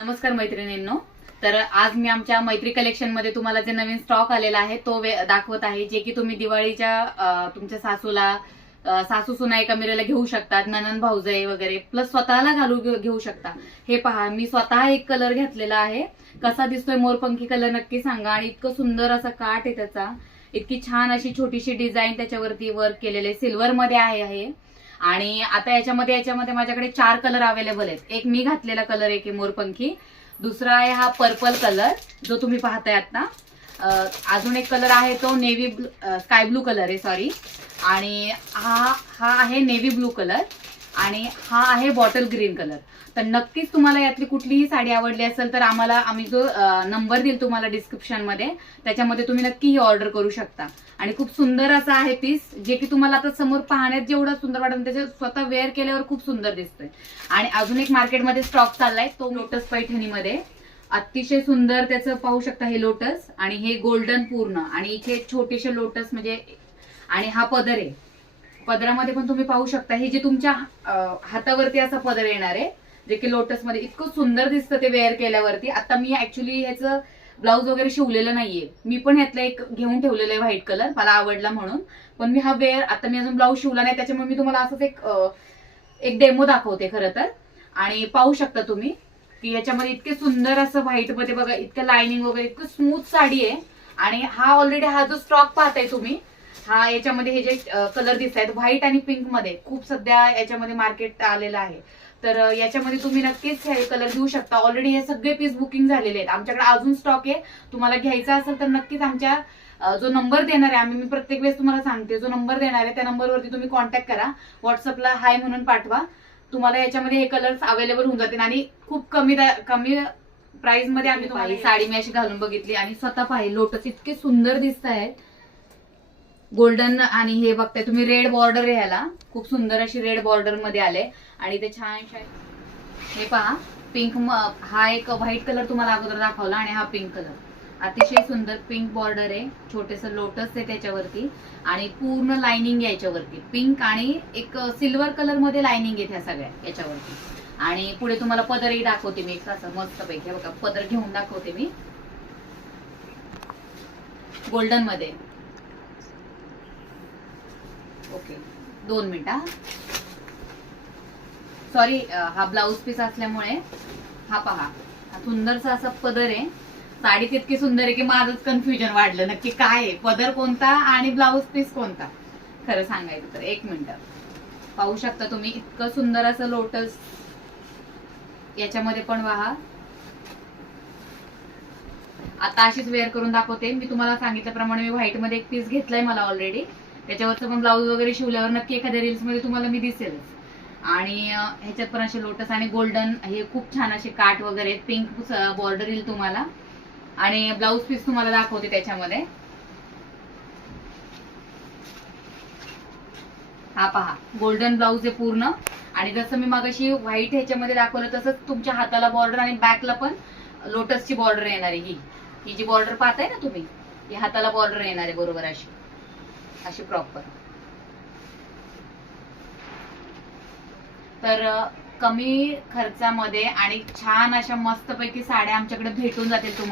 नमस्कार मैत्रिणींनो. तर आज मी आमच्या मैत्री कलेक्शन मध्ये तुम्हाला जे नवीन स्टॉक आलेला आहे तो दाखवत आहे, जे की तुम्ही दिवाळीच्या तुमच्या सासूला सासू सुना एका मिरेला घेऊ शकतात, ननंद भाऊजाई वगैरे प्लस स्वतःला घेऊ शकता. हे पहा, मी स्वतः एक कलर घेतलेला आहे. कसा दिसतोय मोरपंखी कलर नक्की सांगा. आणि इतकं सुंदर असा काठ आहे त्याचा, इतकी छान अशी छोटीशी डिझाईन त्याच्यावरती वर्क केलेले, सिल्वर मध्ये आहे. आणि आता याच्यामध्ये माझ्याकडे 4 कलर अवेलेबल आहेत. एक मी घातलेला कलर आहे मोरपंखी, दुसरा आहे हा पर्पल कलर जो तुम्ही पाहताय आता. अजून एक कलर आहे तो नेव्ही स्काय ब्लू कलर आहे, सॉरी. आणि हा आहे नेव्ही ब्लू कलर आणि हा आहे बॉटल ग्रीन कलर. तर नक्कीच तुम्हाला यातली कुठलीही साडी आवडली असेल तर आम्ही जो नंबर देईल तुम्हाला डिस्क्रिप्शन मध्ये, त्याच्यामध्ये तुम्ही नक्की ही ऑर्डर करू शकता. आणि खूप सुंदर असा आहे पीस, जे की तुम्हाला आता समोर पाहण्यात जेवढा सुंदर वाटत त्याच्या स्वतः वेअर केल्यावर खूप सुंदर दिसतोय. आणि अजून एक मार्केटमध्ये स्टॉक चाललाय तो लोटस पैठणीमध्ये. अतिशय सुंदर त्याचं पाहू शकता हे लोटस, आणि हे गोल्डन पूर्ण, आणि इथे छोटेसे लोटस म्हणजे. आणि हा पदर आहे, पदरामध्ये पण तुम्ही पाहू शकता हे जे तुमच्या हातावरती असा पदर येणार आहे, जे की लोटस मध्ये इतकं सुंदर दिसतं ते वेअर केल्यावरती. आता मी ऍक्च्युली ह्याचं ब्लाऊज वगैरे शिवलेलं नाहीये, मी पण ह्यातला एक घेऊन ठेवलेला आहे व्हाईट कलर, मला आवडला म्हणून. पण मी हा वेअर आता मी अजून ब्लाऊज शिवला नाही, त्याच्यामुळे मी तुम्हाला असंच एक डेमो दाखवते खरं तर. आणि पाहू शकता तुम्ही की याच्यामध्ये इतके सुंदर असं व्हाईट मध्ये बघा, इतकं लाइनिंग वगैरे, इतकं स्मूथ साडी आहे. आणि हा ऑलरेडी हा जो स्टॉक पाहताय तुम्ही, हा याच्यामध्ये हे जे कलर दिसत आहेत व्हाईट आणि पिंक मध्ये, खूप सध्या याच्यामध्ये मार्केट आलेलं आहे. तर याच्यामध्ये तुम्ही नक्कीच हे कलर घेऊ शकता. ऑलरेडी हे सगळे पीस बुकिंग झालेले आहेत, आमच्याकडे अजून स्टॉक आहे. तुम्हाला घ्यायचा असेल तर नक्कीच आमच्या जो नंबर देणार आहे, मी प्रत्येक वेळेस तुम्हाला सांगते, जो नंबर देणार आहे त्या नंबरवरती तुम्ही कॉन्टॅक्ट करा, व्हॉट्सअपला हाय म्हणून पाठवा. तुम्हाला याच्यामध्ये हे कलर्स अवेलेबल होऊन जातील. आणि खूप कमी प्राइस मध्ये आम्ही तुम्हाला साडी मी अशी घालून बघितली, आणि स्वतः पाहिजे लोटस इतके सुंदर दिसत आहेत गोल्डन. आणि हे बघताय तुम्ही रेड बॉर्डर आहे ह्याला, खूप सुंदर अशी रेड बॉर्डर मध्ये आले. आणि ते छान हे पहा पिंक, हा एक व्हाईट कलर तुम्हाला अगोदर दाखवला, आणि हा पिंक कलर अतिशय सुंदर पिंक बॉर्डर आहे, छोटेस लोटस आहे त्याच्यावरती, आणि पूर्ण लाइनिंग याच्यावरती पिंक आणि एक सिल्वर कलर मध्ये लाइनिंग आहे ह्या सगळ्या याच्यावरती. आणि पुढे तुम्हाला पदरही दाखवते मी, असं मस्त पैकी बघा पदर घेऊन दाखवते मी गोल्डन मध्ये. ओके, 2 मिनिटं, सॉरी. हा ब्लाऊज पीस असल्यामुळे हा पहा, हा सुंदरसा असा पदर आहे. साडी इतकी सुंदर आहे की माझंच कन्फ्युजन वाढलं नक्की काय आहे, पदर कोणता आणि ब्लाऊज पीस कोणता. खरं सांगायचं तर 1 मिनिट, पाहू शकता तुम्ही इतकं सुंदर असं लोटस याच्यामध्ये पण पहा. आता अशीच वेअर करून दाखवते. मी तुम्हाला सांगितल्याप्रमाणे मी व्हाईट मध्ये एक पीस घेतलाय मला ऑलरेडी, त्याच्यावरचं पण ब्लाऊज वगैरे शिवल्यावर नक्की एखाद्या रील्स मध्ये तुम्हाला मी दिसेल. आणि ह्याच्यात पण असे लोटस आणि गोल्डन, हे खूप छान असे काठ वगैरे, पिंक बॉर्डर येईल तुम्हाला. आणि ब्लाऊज पीस तुम्हाला दाखवते त्याच्यामध्ये. हा पहा गोल्डन ब्लाऊज आहे पूर्ण. आणि जसं मी मगाशी व्हाईट ह्याच्यामध्ये दाखवलं तसंच तुमच्या हाताला बॉर्डर आणि बॅकला पण लोटसची बॉर्डर येणार आहे. ही जी बॉर्डर पाहताय ना तुम्ही, ही हाताला बॉर्डर येणार आहे बरोबर अशी प्रॉपर. तर कमी खर्चामध्ये आणि छान अशा मस्तपैकी साड्या आमच्याकडे भेटून जातील तुम्हाला.